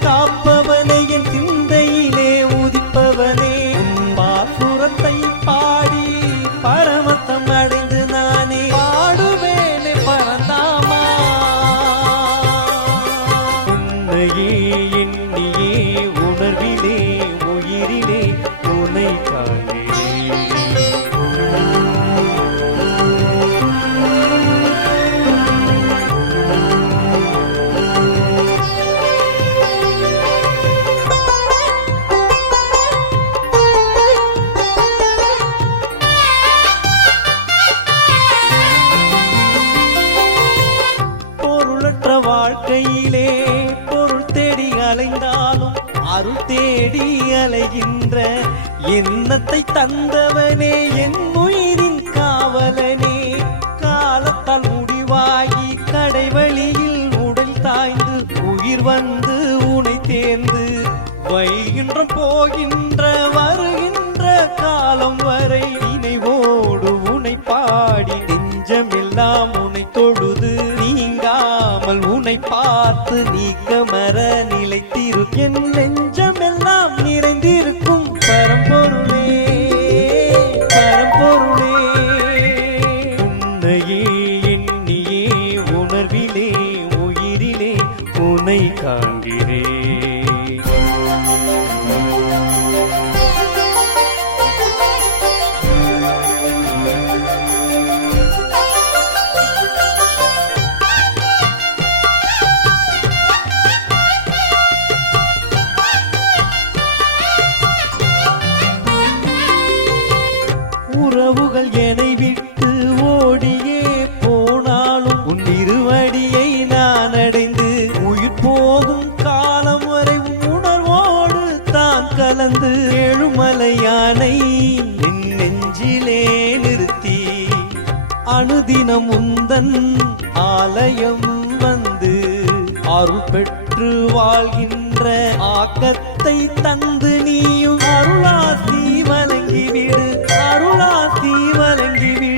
காப்பவனை என் தந்தவனே என் உயிரின் காவலனே. காலத்தால் முடிவாகி கடைவழியில் உடல் தாய்ந்து உயிர் வந்து உனை தேர்ந்து வைகின்ற போகின்ற வருகின்ற காலம் வரை நினைவோடு உனை பாடி நெஞ்சமெல்லாம் உனை தொழுது நீங்காமல் உனை பார்த்து நீக்கமர நிலைத்திரு. என் வாழ்கின்ற ஆக்கத்தை தந்து நீயும் அருளாசி வழங்கிவிடு அருளாசி வழங்கிவிடு.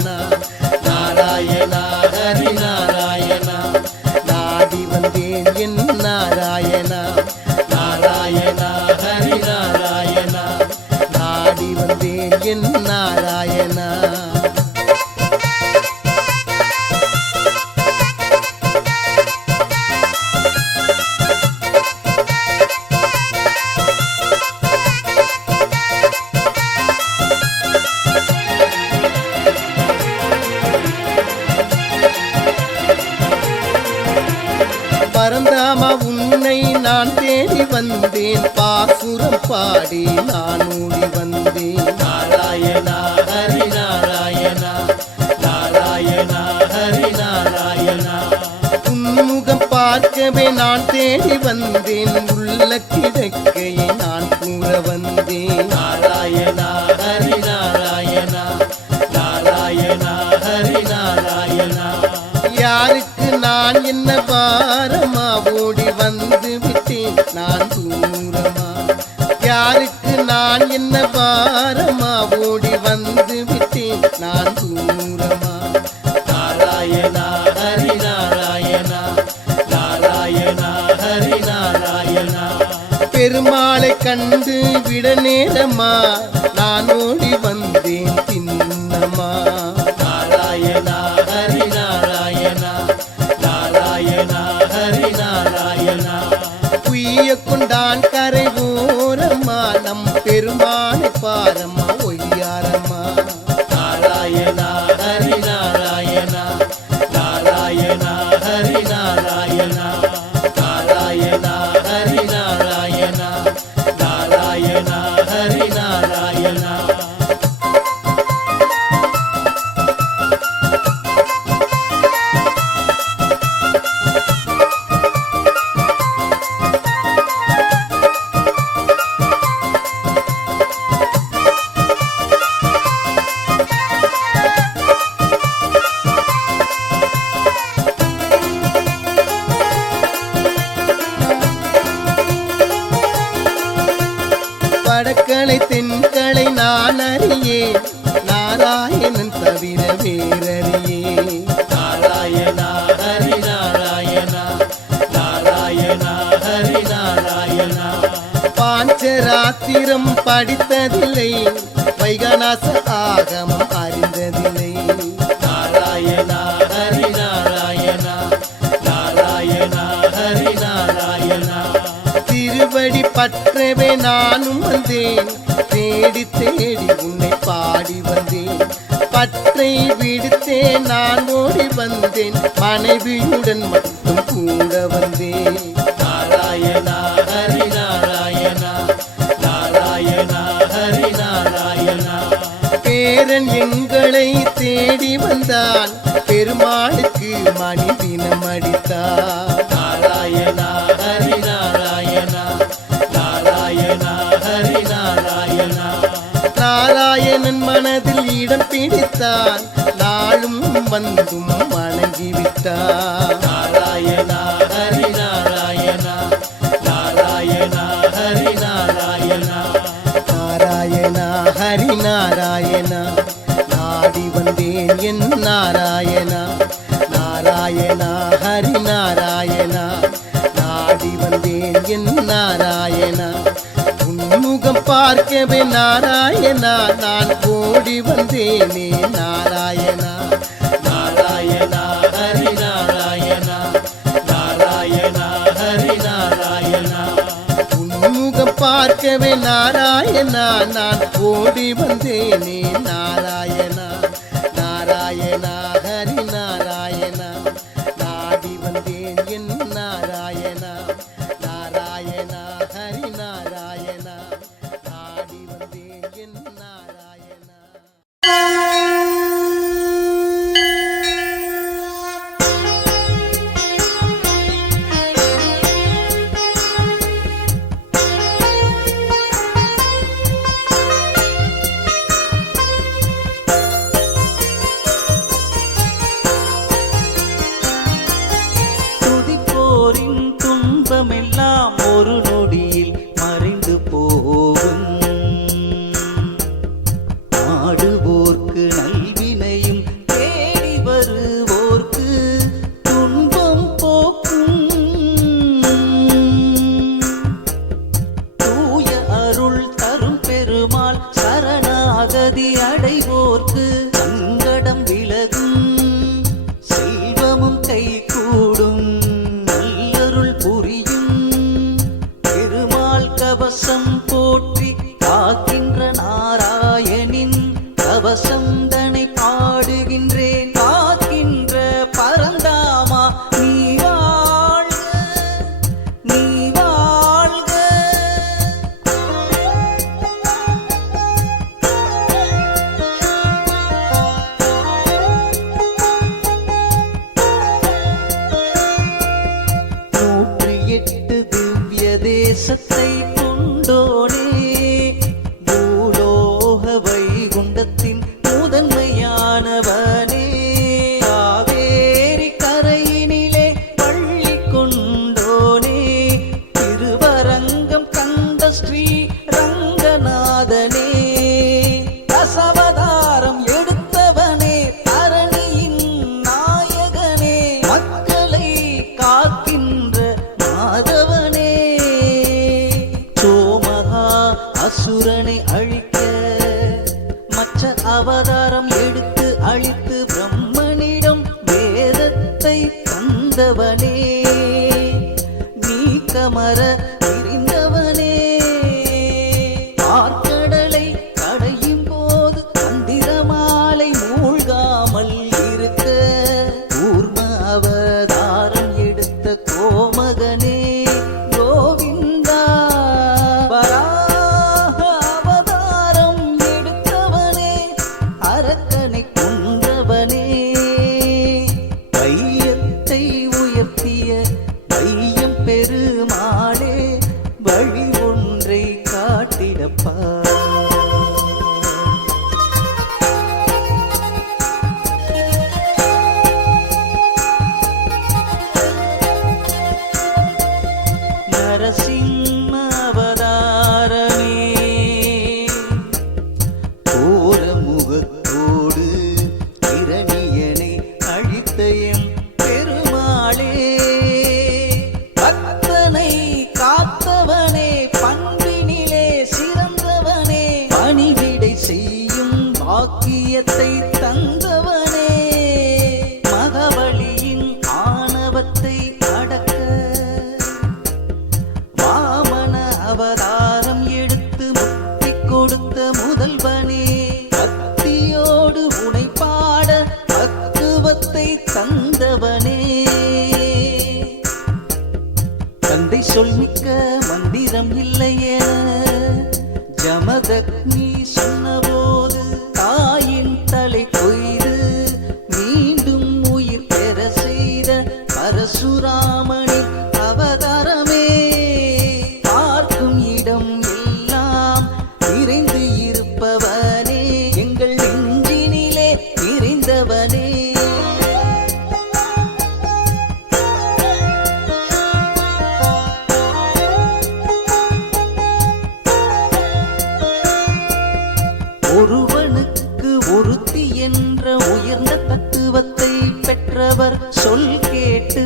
வந்தேன் உள்ள கிடக்கையை நான் கூற வந்தேன். நாராயணா ஹரி நாராயணா நாராயணா ஹரி நாராயணா யாருக்கு நான் என்ன பாரமா ஓடி வந்து விட்டேன் நான் தூரமா? யாருக்கு நான் என்ன பாரமா ஓடி வந்து விட்டேன் நான் தூரமா? கண்டு விட நேரமா? நான் ஓடி வந்தேன். நானறியே நாராயணன் தவிர வேறறியே. நாராயணா ஹரி நாராயணா நாராயணா ஹரி நாராயணா. பாஞ்சராத்திரம் படித்ததில்லை வைகநாச ஆகமம் அறிந்த. பற்றவே நானும் வந்தேன். தேடி தேடி உன்னை பாடி வந்தேன். பற்றை விடுத்தேன் நான் ஓடி வந்தேன். மனைவியுடன் மட்டும் கூட வந்தேன். நாராயணா ஹரி நாராயணா. நாராயணா ஹரி நாராயணா. பேரன் எங்களை தேடி வந்தான். பெருமாள் நீடித்தான் நாளும் வந்தும் தேவே நாராயணா நான் ஓடி வந்தேனே நாராயணா. நாராயணா ஹரி நாராயணா நாராயணா ஹரி நாராயணா உன்முகம் பார்க்கவே நாராயணா நான் ஓடி வந்தேனே நாராயணா. கோமகனே ஒருவனுக்கு ஒருத்தி என்ற உயர்ந்த தத்துவத்தை பெற்றவர் சொல் கேட்டு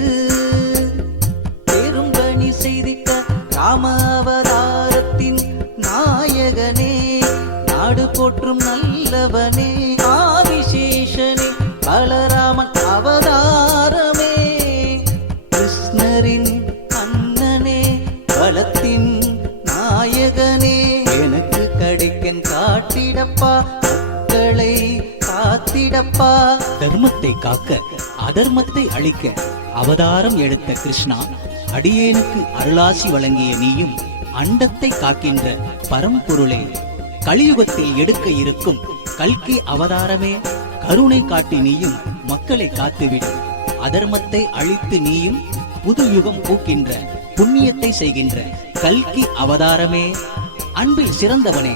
பெரும்பணி செய்திக்க ராம அவதாரத்தின் நாயகனே நாடு போற்றும் நல்லவனே ஆதிசேஷனே பலராமன் அவதாரமே. கிருஷ்ணரின் அண்ணனே பலத்தின் நாயகனே எனக்கு கிடைக்கன் காத்திடப்பா மக்களை காத்திடப்பா. தர்மத்தை காக்க அதர்மத்தை அழிக்க அவதாரம் எடுத்த கிருஷ்ணா அடியேனுக்கு அருளாசி வழங்கிய நீயும் அண்டத்தை காக்கின்ற பரம்பொருளே. கலியுகத்தில் எடுக்க இருக்கும் கல்கி அவதாரமே கருணை காட்டி நீயும் மக்களை காத்துவிடு. அதர்மத்தை அழித்து நீயும் புது யுகம் பூக்கின்ற புண்ணியத்தை செய்கின்ற கல்கி அவதாரமே. அன்பில் சிறந்தவனே.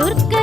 దుర్గ